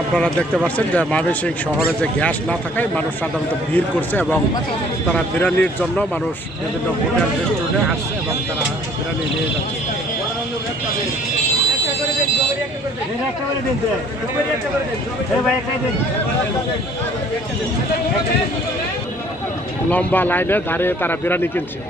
আপনারা দেখতে পাচ্ছেন যে ময়মনসিংহ শহরে যে গ্যাস না থাকায় মানুষ সাধারণত ভিড় করছে এবং তারা বিরিয়ানির জন্য মানুষ বিভিন্ন হোটেল রেস্টুরেন্টে আসছে এবং তারা বিরিয়ানি নিয়ে যাচ্ছে। লম্বা লাইনে দাঁড়িয়ে তারা বিরিয়ানি কিনছে।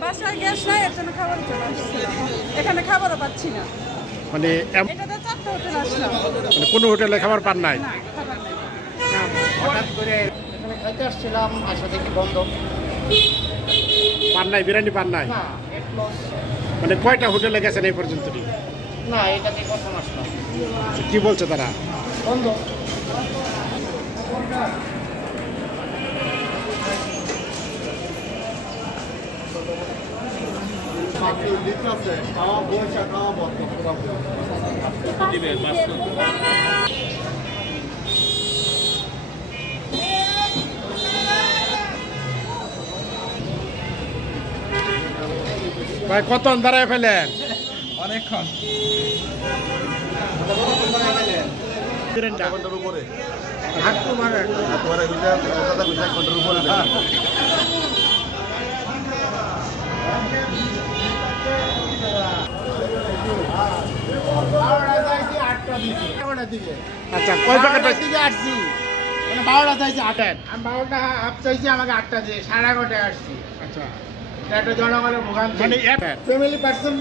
বাসায় গ্যাস নাই, এর জন্য খাবার চলে আসছে। এখানে খাবারও পাচ্ছি না। মানে এটাতে 4টা হোটেল আসলাম, মানে কোনো হোটেলে খাবার পান নাই? হঠাৎ করে এখানে খাইতে আসছিলাম, আসা দেখি বন্ধ। পান নাই, বিরিয়ানি পান নাই? না, মানে কয়টা হোটেলে গেছেন এই পর্যন্ত? না, এটাতে প্রথম আসলাম। কি বলছে তারা? বন্ধ। ভাই কত দাঁড়ায় ফেলেন? অনেকক্ষণ। ঘন্টার উপরে আচ্ছা, কয় প্যাকেট আসছি? মানে 12টা চাইছি, 8টায়। আমি 12টা হাফ চাইছি, আমাকে 8টা দিয়ে 11:30টায় আসছি। আচ্ছা, একটা জনগণের ভোগান্তি। মানে ফ্যামিলি পার্সন,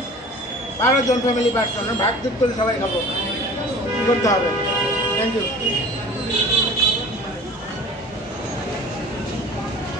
12 জন ফ্যামিলি পার্সন, ভাগ যুক্ত করে সবাই খাবো। কি করতে হবে? Thank you.